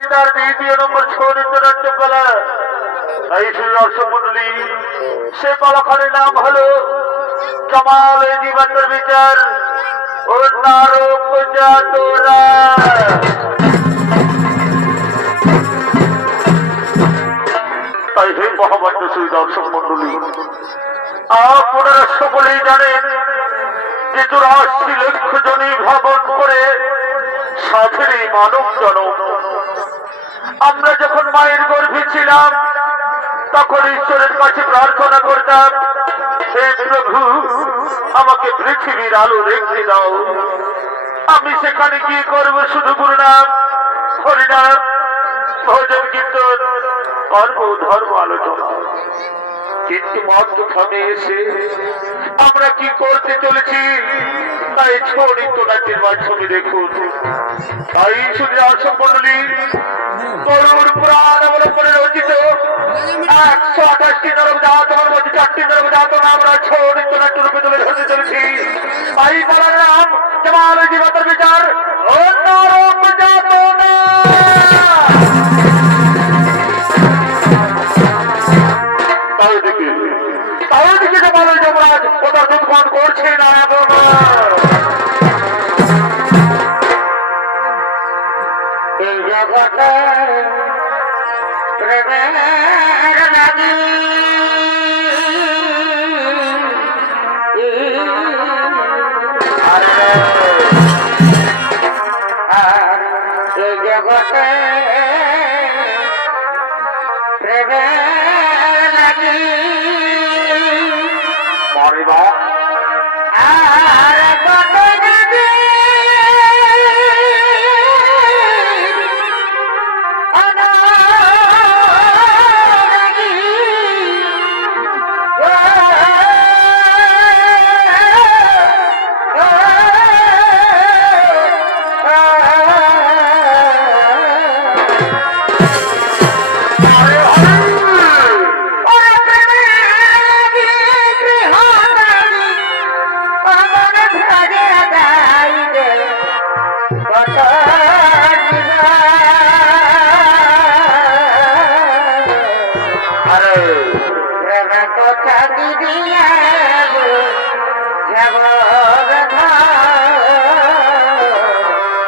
তার দ্বিতীয় নম্বর ছড়িত নাট্যকলা এই সেই দর্শক মন্ডলী সে কলাখানের নাম হলো কামাল জীবনের বিচার ও নারক জাতরা। তাই হে মহামান্য সেই দর্শক মন্ডলী আপনারা সকলেই জানেন যে ৮৪ লক্ষ জনই ভ্রমণ করে সাথের এই মানব জনম। আমরা যখন মায়ের গর্ভে ছিলাম তখন ঈশ্বরের কাছে প্রার্থনা করতাম, হে প্রভু আমাকে পৃথিবীর আলো রেখে দাও, আমি সেখানে গিয়ে করবো শুধু গুরুনাম হরিনাম ভজন কীর্তন করবো ধর্ম আলোচনা। কিন্তু মধ্যখানে এসে আমরা কি করতে চলেছি তাই ছড়িত নাট্যের মাধ্যমে দেখুন। তাই শুধু দর্শক মন্ডলী গরুর পুরাণ অবলম্বনে রচিত ১২৮টি নরক যাতনার মধ্যে ৪টি নরক যাতনা আমরা ছড়িত নাট্য রূপে তুলে ধরতে চলেছি। তাই বলার নাম কামাল জীবনের বিচার ও নরক যাতনা। তাই দিকে কামাল যমরাজ ওটার দুধপান করছে না এই জগতে প্রেমের লাগি এই জগতে প্রেমের লাগি পরিবার আর কত যদি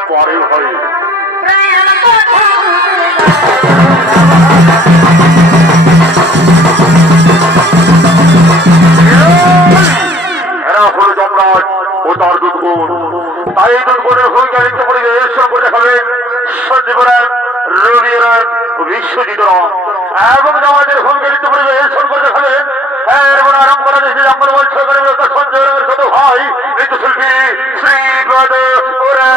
পরে হয় যমরাজ ও তার দুধগুণ। তাই দুধগুণের ভূমিকা নিতে পরিবেশ করে হবে সঞ্জীবরায় রবিরায় বিশ্বজিৎ এবং আমাদের ভূমিকা নিতে পরিবেশ করে হবে আরম্ভ করা দেশে আমরা বলছে সঞ্জয়ের ছোট ভাই নৃত্যশিল্পী শ্রীপদ ওরা।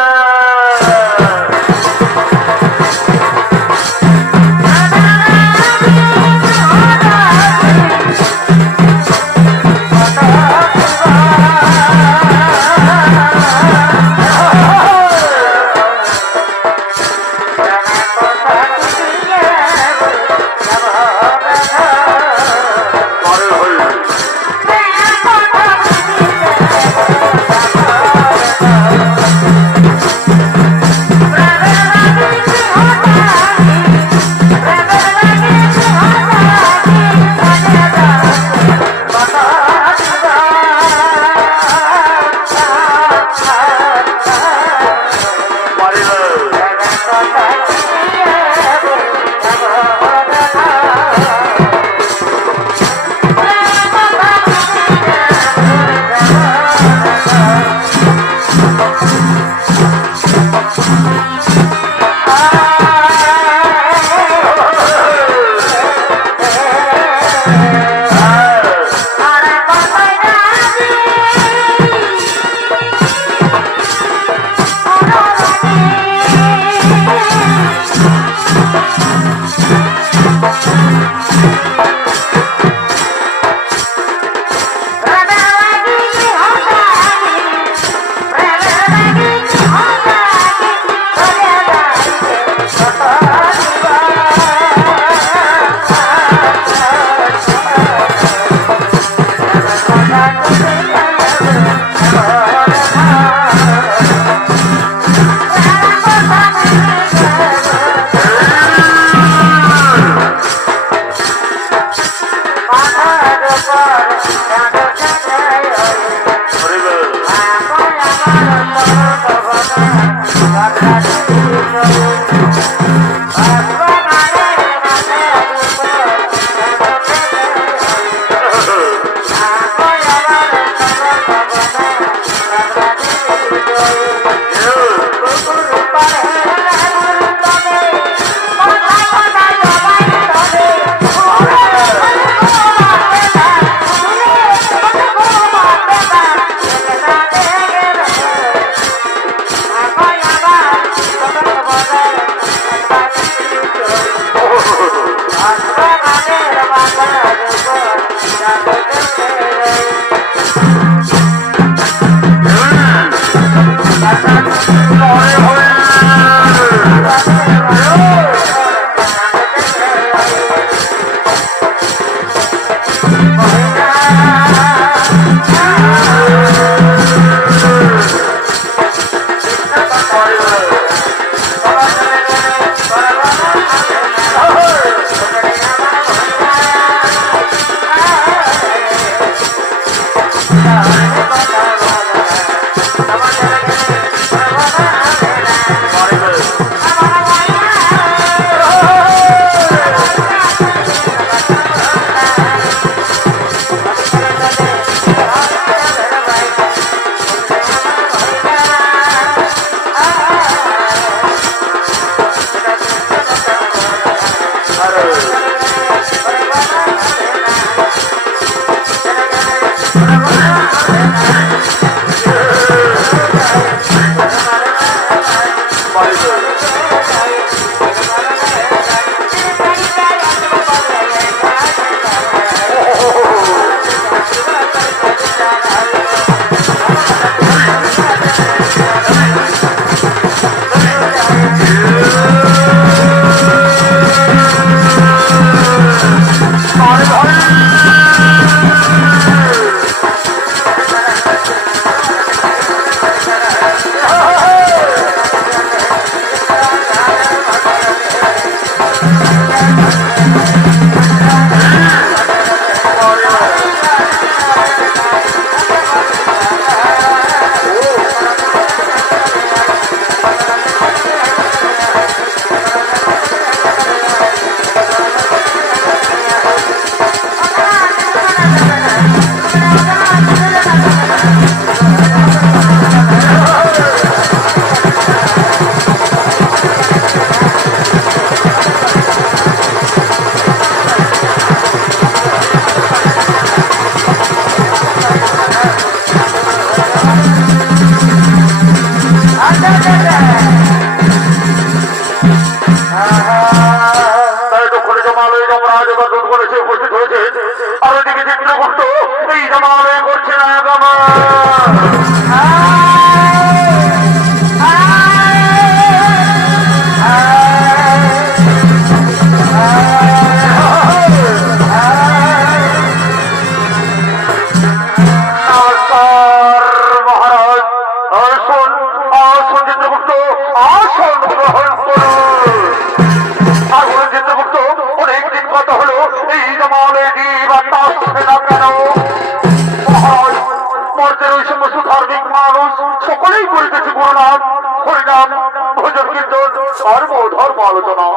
সকলেই করিতেছে গুণনাম হরিনাম ভোজন কীর্তন ধর্ম ধর্ম আলোচনা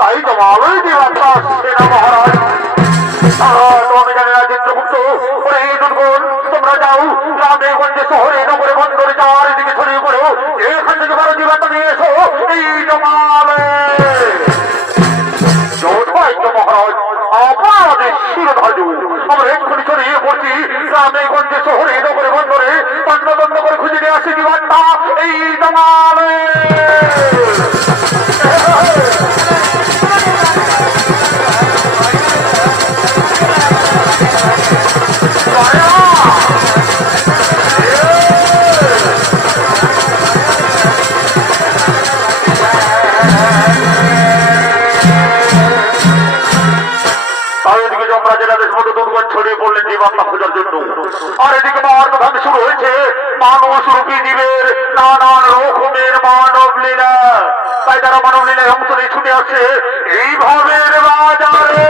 তাই তোমারই দিবাত্মা আসছে না মহারাজ। আমি জানি না চিত্রগুপ্ত ওরে দুর্গণ তোমরা যাও গ্রামে গঞ্জে শহরে নগরে বন্দরে চারিদিকে ছড়িয়ে পড়ো এখান থেকে বড় দিবাত্মা নিয়ে এসো এই জমালে মহারাজ আপনাদের শিরোধার্য আমরা এক্ষুনি ছড়িয়ে পড়ছি গ্রামে গঞ্জে শহরে নগরে বন্দরে বন্ধ বন্ধ করে খুঁজে নিয়ে আসি দিবাত্মা এই জমালে। ছড়িয়ে পড়লেন জীবাত্মা খোঁজার জন্য আর এদিকে মহার্থভাগ শুরু হয়েছে মানুষ রূপী জীবের নানান রকমের মানব লীলা তাই তারা মানব লীলায় অংশ নিয়ে ছুটে আসছে এইভাবে বাজারে।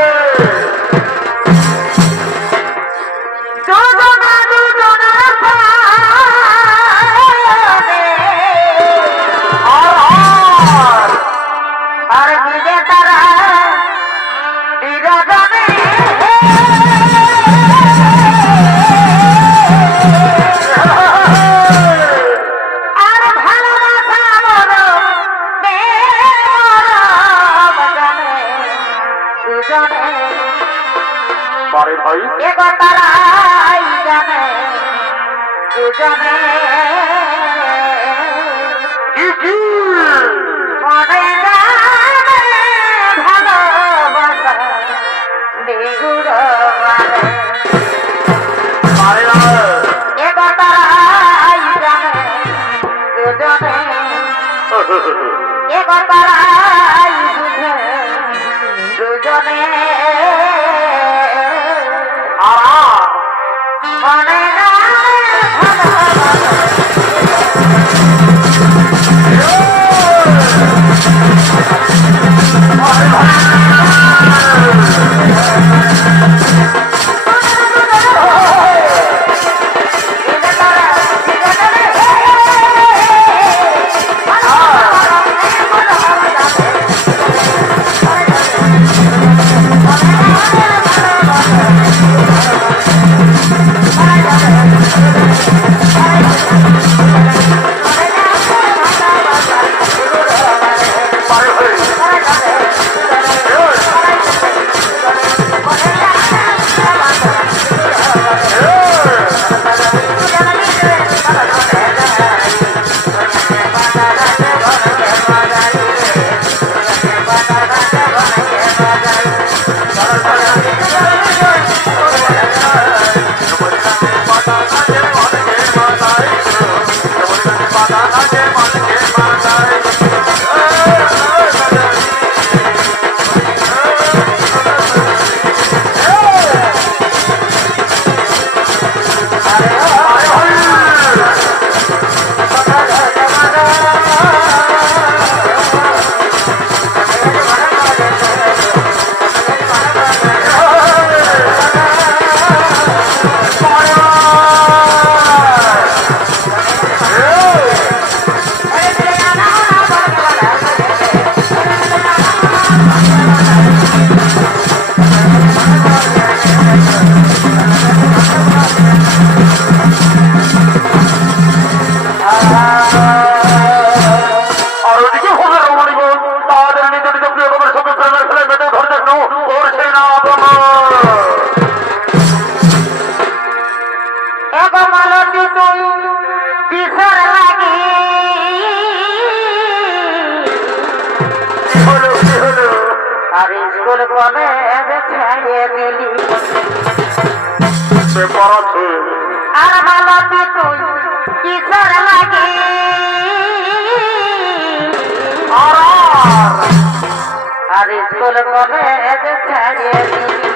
আর স্কুল কলেজ ছাড়িয়ে দিবি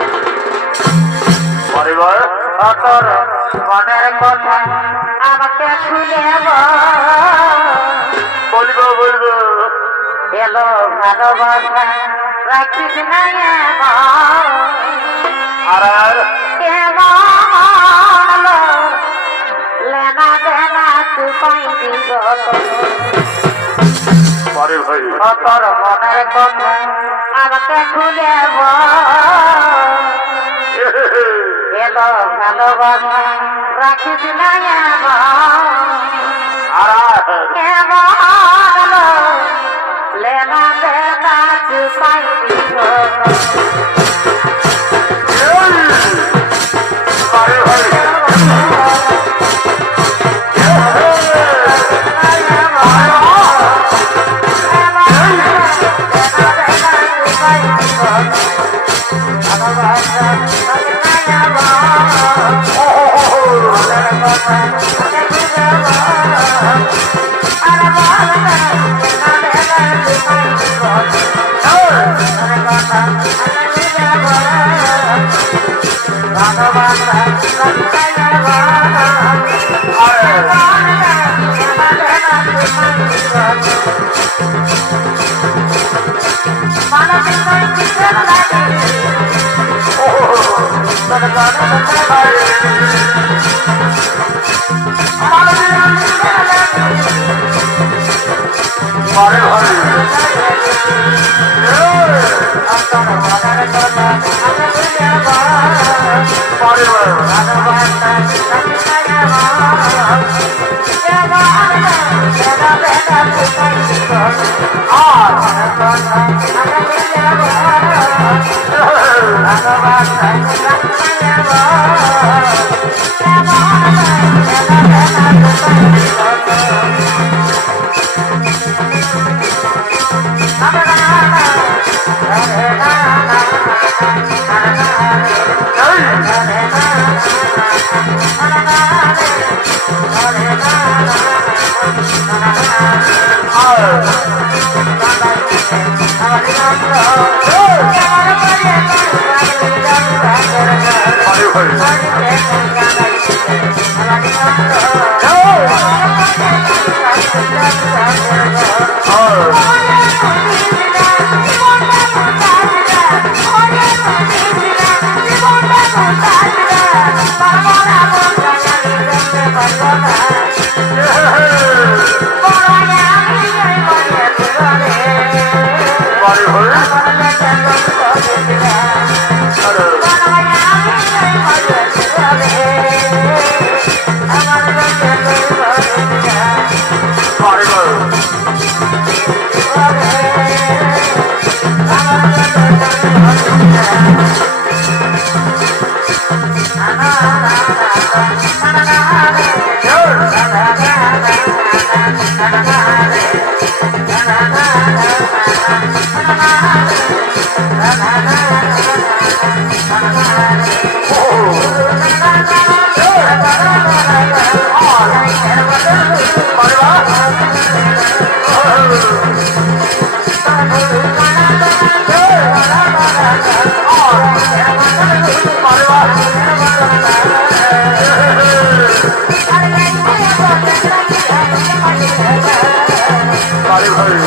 পরিবার তোর মনের কথা আমাকে খুলে বলব বলব এলো ভালোবাসা রাখিস না আর লেনা দেনা তুই পাইবি পরে ভাই তোর মনের কথা আমাকে খুলে এলো ভালোবাসা রাখিস না লেনা দেনা তুই পাইবি পরে ভাই পরে ভাই পরে Hare Hare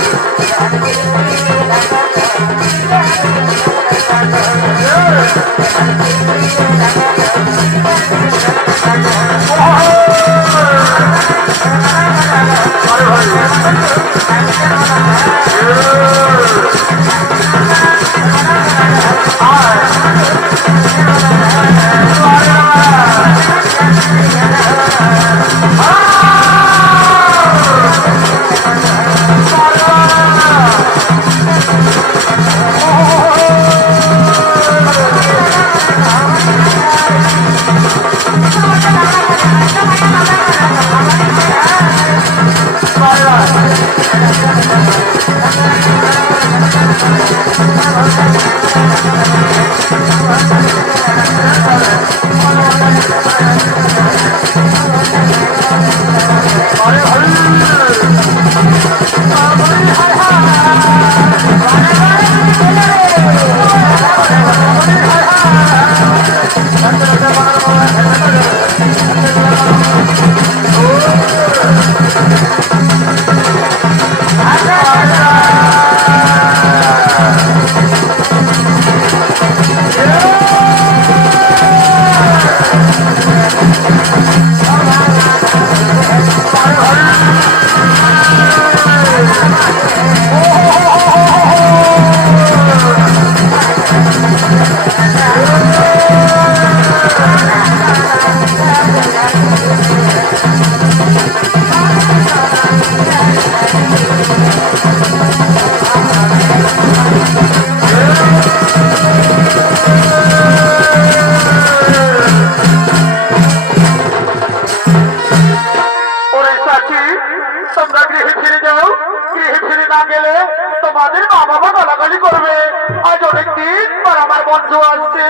বন্ধু আসছে,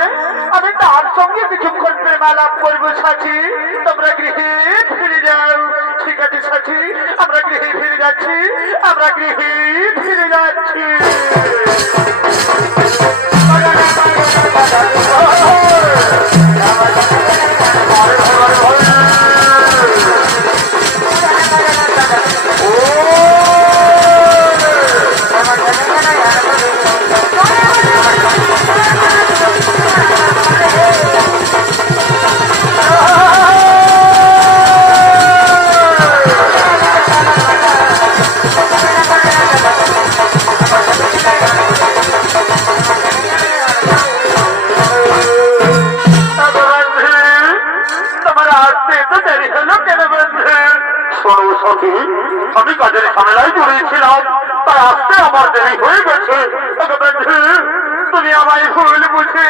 আমি তার সঙ্গে কিছুক্ষণ প্রেমালাপ করবো সাথী। তোমরা গৃহে ফিরে যাও। ঠিক আছে সাথী, আমরা গৃহে ফিরে যাচ্ছি, আমরা গৃহে ফিরে যাচ্ছি। আমি কাজের ঝামেলায় জড়িয়েছিলাম, তাই আসতে আমার দেরি হয়ে গেছে। তুমি আমায় ভুল বুঝে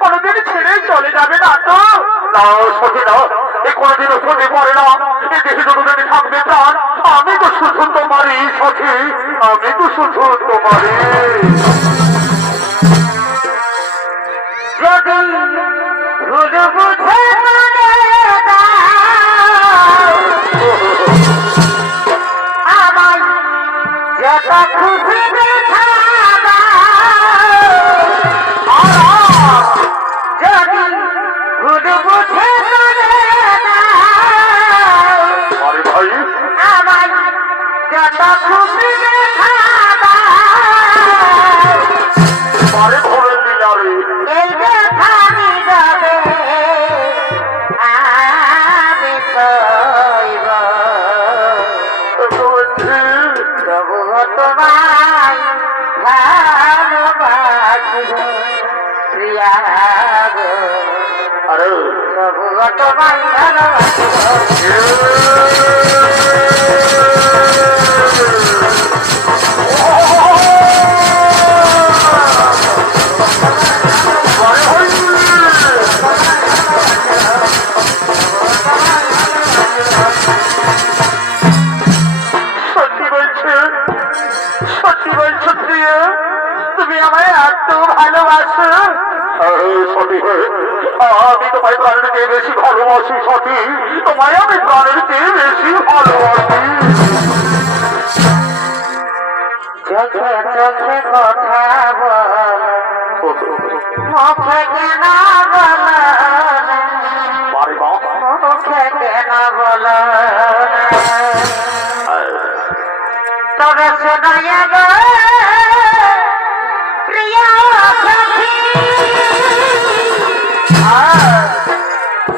কোনোদিন ছেড়ে চলে যাবে না তো? না সখী না, এ কোনোদিনও চলে পড়ে না। এ দেশে যতদিন থাকবে প্রাণ, আমি তো শুধু তোমারই সখী, আমি তো শুধু তোমারই। ভুল বুঝে যত খুশি যদি ভুল বুঝে ভাই আমার যত খুশি আরে ভরে দিলারে এই যে খানি যাবে আমি কইব তবু তোমায় ভালোবাসব প্রিয়া গো, আরে তবু তোমায় ভালোবাসব। সত্যি বলছে, সত্যি বলছো প্রিয়া, তুমি আমায় এত ভালোবাসো? সত্যি, আমি তোমায় প্রাণের চেয়ে বেশি ভালোবাসি সত্যি, তোমায় আমি প্রাণের চেয়ে বেশি ভালোবাসি। চোখে চোখে কথা বল, মুখে কেন বল, বারে বাপ, মুখে কেন বল, তবে শোনায় গো প্রিয় সখী,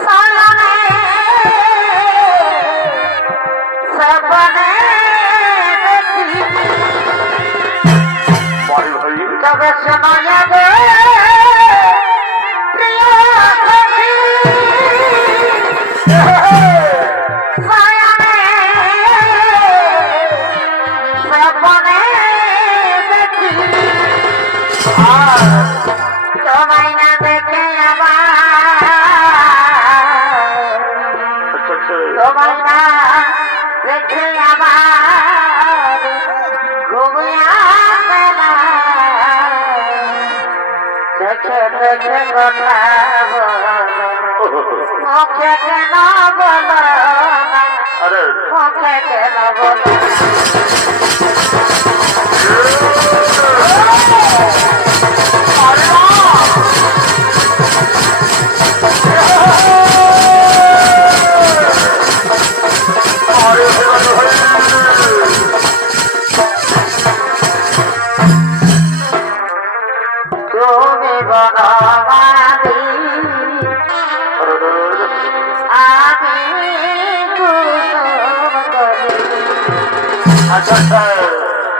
সরণে সপনে দেখি, বারে ভাই তবে শোনায় গো প্রিয় সখী, সরণে সপনে দেখি, তোমায় না দেখে তোমায় না দেখে আমার ঘুমিয়ে আসে না, দেখে দেখে কথা বলো, মুখে কেন বলো না, আরে মুখে কেন বলো। তুমি বনমালী আমি কুসুম কলি, আচ্ছা আচ্ছা,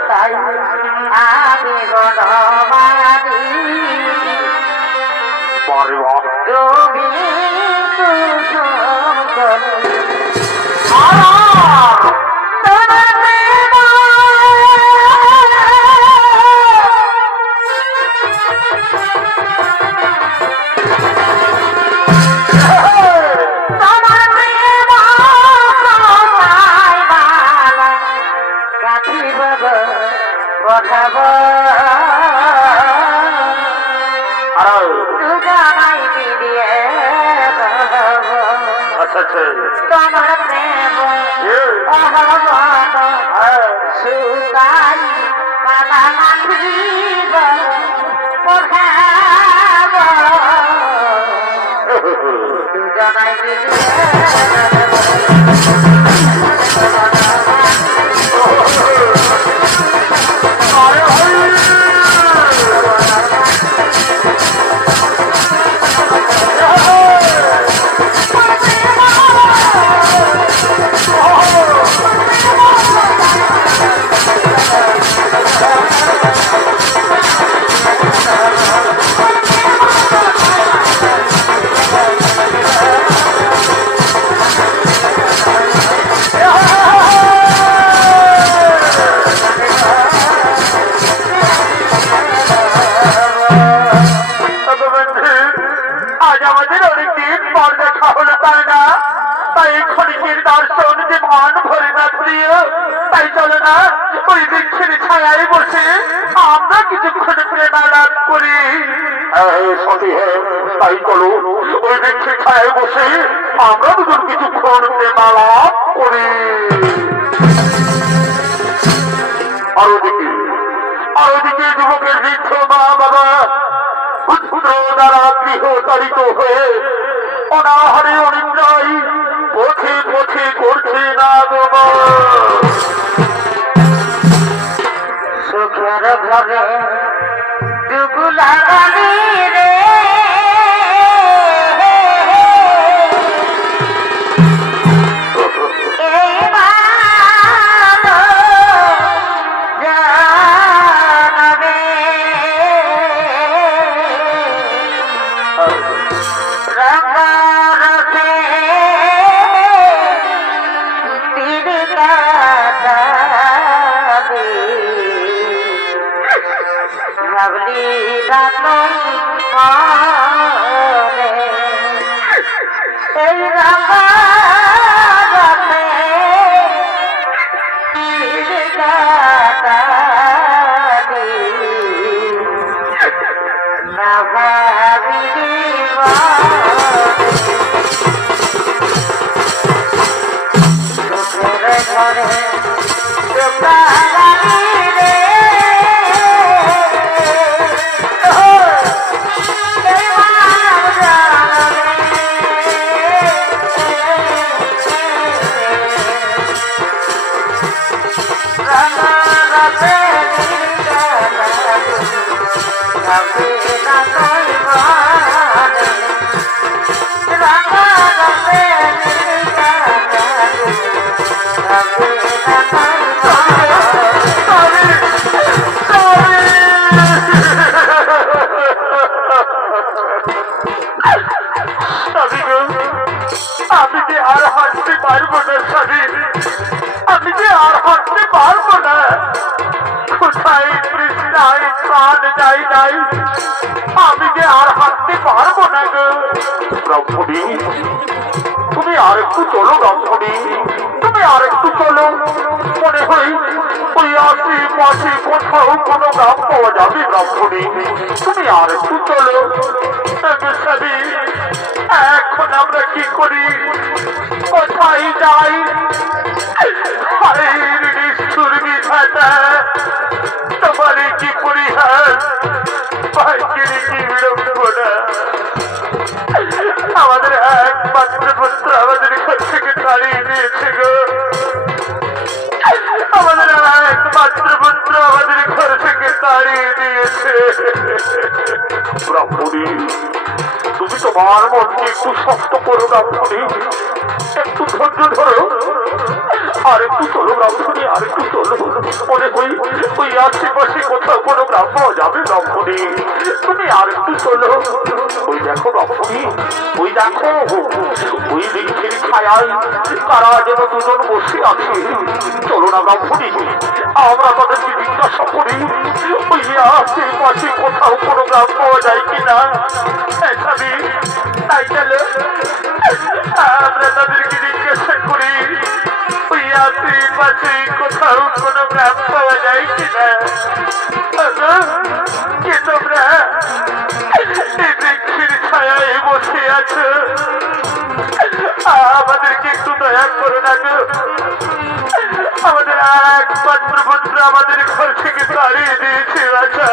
তাই আমি বনমালী বারে বাপ, তুমি কুসুম কলি, তোমার প্রেম তোমার প্রেম কোথায় বালা কাটিব পঠাব, আরে মিলিয়ে আচ্ছা আচ্ছা তোমার প্রেম সুতাই মালা মাখিব পড়াব দুজনাই আজ আমাদের অনেকদিন পর দেখা হলো তাই না? তাই ক্ষণিকের দর্শন যে মন ভরে না প্রিয়, তাই চলো না ওই বৃক্ষের ছায়ায় বসে আমরা কিছুক্ষণ প্রেমালাপ করি। তাই চলো ওই বৃক্ষের ছায়ায় বসে আমরা দুজন কিছুক্ষণ প্রেমালাপ করি। আর ওদিকে যুবকের বৃদ্ধ মা বাবা পুত্র দ্বারা গৃহ তাড়িত হয়ে অনাহারে অনিদ্রায় পথে পথে করছে না সুখের ঘরে দুগুলা গালি রে ভাবলি রাতই মনে এই রাতে না ভাবলি ঘরে ঘরে আমি যে আর হাঁটতে পারবো না স্বামী, আমি যে আর হাঁটতে পারবো না। কোথায় তৃষ্ণায় প্রাণ যাই নাই, আমি যে আর হাঁটতে পারবো না গো। ব্রহ্মণী তুমি আর একটু চলো, ব্রহ্মণী তুমি আর একটু চলো। মনে হয় ওই আশেপাশে কোথাও কোনো গ্রাম পাওয়া যাবে। ব্রহ্মণী তুমি আর একটু চলো। স্বামী এখন আমরা কি করি, কোথায় যাই? নিষ্ঠুর বিধাতা তোমার কি পরিহাস, ভাগ্যের কি বিড়ম্বনা। আমাদের একমাত্র পুত্র আমাদের ঘর থেকে তাড়িয়ে দিয়েছে গো। আমাদের একমাত্র পুত্র আমাদের ঘর থেকে তাড়িয়ে দিয়েছে। ব্রহ্মণী তুমি তোমার মনকে একটু শক্ত করো ব্রহ্মণী, একটু ধৈর্য ধরো। আর একটু চলো ব্রহ্মণী, আর একটু চলো। মনে করি ওই আশেপাশে কোথাও কোনো গ্রাম পাওয়া যাবে। ব্রহ্মণী তুমি আর একটু চলো। ওই দেখো ব্রহ্মণী, ওই দেখো ওই বৃক্ষের ছায়ায় তারা যেন দুজন বসে আছে। চলো না ব্রহ্মণী, আমরা তাদেরকে জিজ্ঞাসা করি ওই আশেপাশে কোথাও কোনো গ্রাম পাওয়া যায় কিনা। তাই চলো আমরা তাদেরকে জিজ্ঞাসা করি ওই আশেপাশে কোথাও কোনো গ্রাম পাওয়া যায় কিনা। কে তোমরা এই বৃক্ষের ছায়ায় বসে আমাদেরকে একটু দয়া করে না গো। আমাদের একমাত্র পুত্র আমাদের ঘর থেকে তাড়িয়ে দিয়েছে বাছা।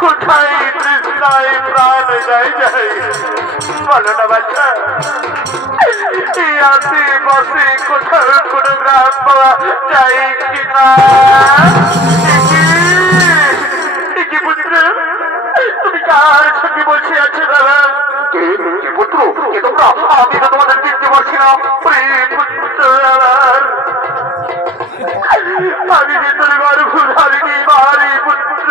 কোথায় তৃষ্ণায় প্রাণ যায় যায় বলো না বাচ্চা। এই আশেপাশে কোথাও কোনো গ্রাম পাওয়া যায় কিনা? কি পুত্র, তুমি কার সঙ্গে বসে আছো বাবা? কে পুত্র? কে তোমরা? আমি তো তোমাদের চিনতে পারছি না। পুত্র আমার, আমি যে তোর গর্ভধারিণী মারি পুত্র,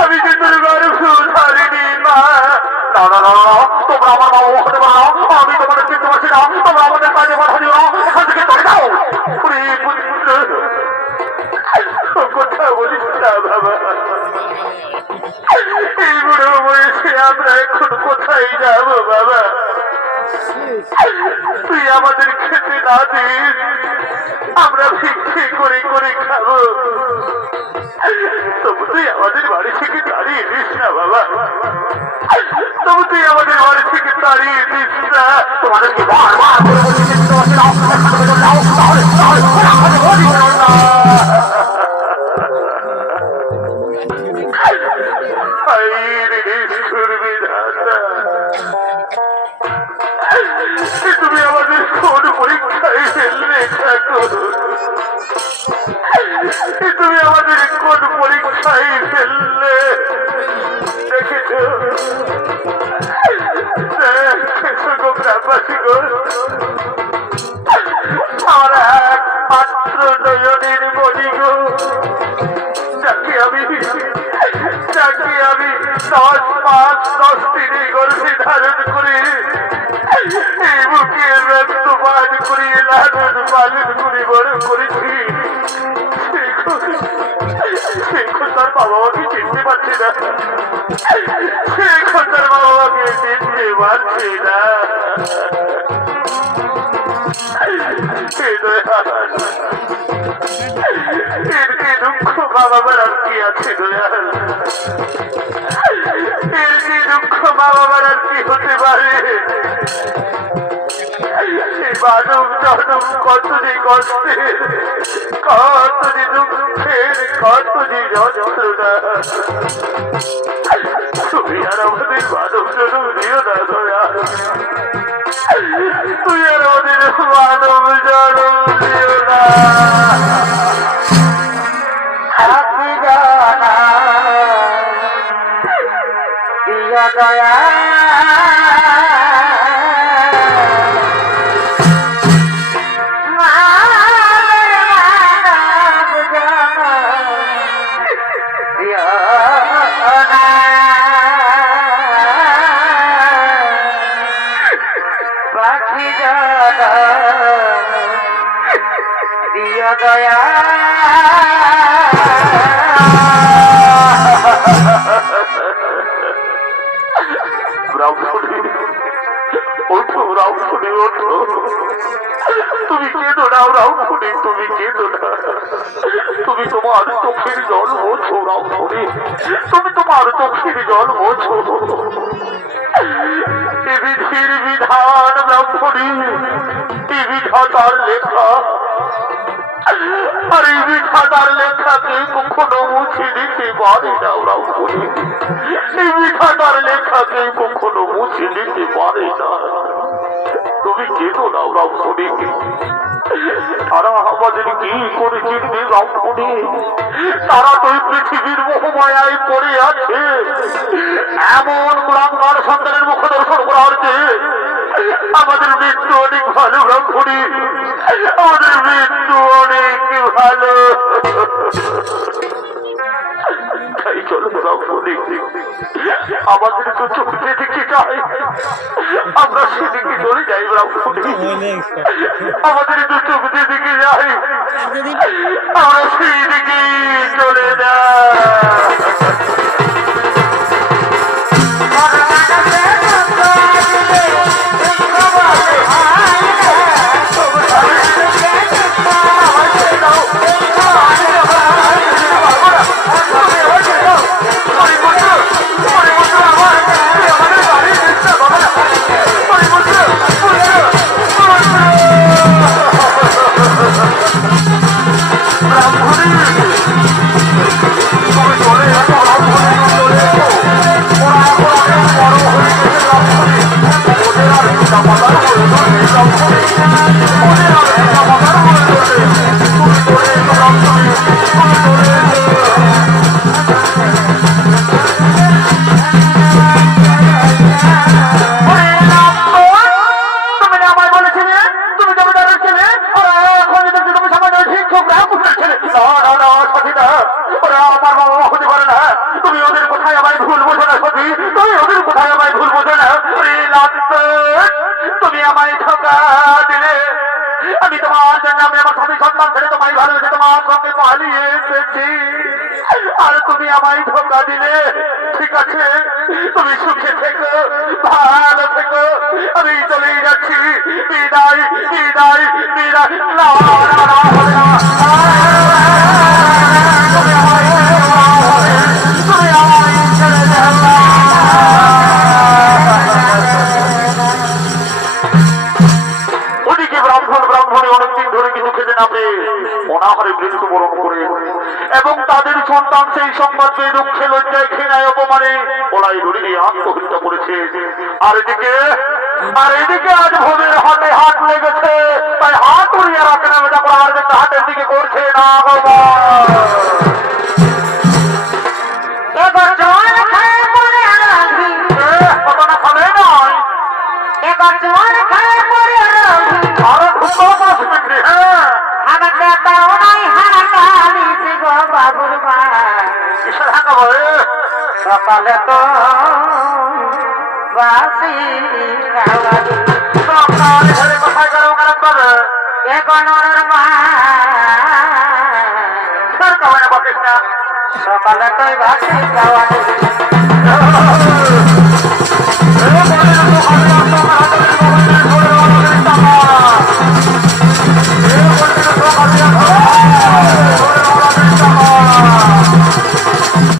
আমি যে তোর গর্ভধারিণী মা। না না না, তোমরা আমার মা হতে পারো। আমি তোমাদের চিনতে পারছি না। তোমরা আমাদের কাজে বাধা দিও, এখান থেকে চলে যাও। পুত্র, কথা বলিস না বাবা। এই বুড়ো বয়সে আমরা এখন কোথায় যাবো বাবা? তুই আমাদের খেতে না দিস, আমরা ভিক্ষে করে করে খাবো। তবু তুই আমাদের বাড়ি থেকে তাড়িয়ে দিস না বাবা। তবু তুই আমাদের বাড়ি থেকে তাড়িয়ে দিস না। তোমাদেরকে বারবার করে বলছি তুমি আমাদের কোন পরীক্ষায় ফেললে ঠাকুর? তুমি আমাদের কোন পরীক্ষায় ফেললে? দেখেছো গ্রামবাসী গো, আমার একমাত্র নয়নের মণি গো, যাকে আমি 10 মাস 10 দিনে গর্ভে ধারণ করে এই বুকের রক্ত পান করিয়ে লালন পালন করে বড় করেছি, তার বাবা মাকে চিনতে পারছে না। তার বাবা মাকে চিনতে পারছে না। এর কি দুঃখ বাবা মার কি আছে দয়াল? এর কি দুঃখ বাবা মার কি হতে পারে? মানব জনম কত যে কষ্টের, কত যে দুঃখের, কত যে যন্ত্রণা। তুমি আর আমাদের মানব জনম দিও না দয়াল, তুই আর আমাদের মানব জনম দিও না। দয়া পাখি দিয়া দয়া ওঠো রাউফুনি, ওঠো। তুমি কেঁদো না রাউফুনি, তুমি কেঁদো না। তুমি তোমার চোখের জল মোছো রাউফুনি, তুমি তোমার চোখের জল মোছো। এ বিধির বিধান রাউফুনি, এ বিধাতার লেখা। আর এই বিধাতার লেখাকে কখনো মুছে দিতে পারে না রাউফুনি, এই বিধাতার লেখাকে কখনো মুছে দিতে পারে না। তুমি কেঁদো না রাউফুনি, তারা আমাদের কি করে চিনবে রাউফুনি? তারা তো পৃথিবীর মোহমায়ায় পড়ে আছে। এমন কুলাঙ্গার সন্তানের মুখ দর্শন করার চেয়ে আমাদের মৃত্যু অনেক ভালো রাউফুনি, আমাদের মৃত্যু অনেক ভালো। তাই চলো রাউফুনি, আমাদের তো চোখ দেখে যাই, আমরা সেদিকে চলে যাই রাউফুনি, আমাদের তো চোখ দেখে যাই, আমরা সেই দিকে চলে যাই। জামাতার হয়ে ধরে রক্ষণে ওরে আমি জামাতার হয়ে ধরে তুমি ধরে রক্ষণে তুমি ধরে তুমি আমায় ধোকা দিলে আমি তোমার জন্য আমি আমার স্বামী সন্তান ছেড়ে তোমায় ভালোবেসে তোমার সঙ্গে পালিয়ে এসেছি আর তুমি আমায় ধোকা দিলে ঠিক আছে তুমি সুখে থেকো ভালো থেকো আমি চলেই যাচ্ছি বিদায় বিদায় বিদায় না না না হবে না তুমি আমায় ছেড়ে দাও ব্রাহ্মণে অনেকদিন ধরে কিছু খেতে না পেয়ে অনাহারে মৃত্যুবরণ করে এবং তাদের সন্তান সেই সংবাদ পেয়ে দুঃখে লজ্জায় ঘৃণায় অপমানে ওলাই ধরে নিয়ে আত্মহত্যা করেছে। আর এদিকে আজ ভোমের হাটে হাট লেগেছে তাই হাট উড়িয়ে রাখে না তারপর আর দেখতে হাটের দিকে করছে না বাবা সকালে তো বাসি কোথায় গেল কারণ পাবে এখন সকালে তো বাসি খাওয়া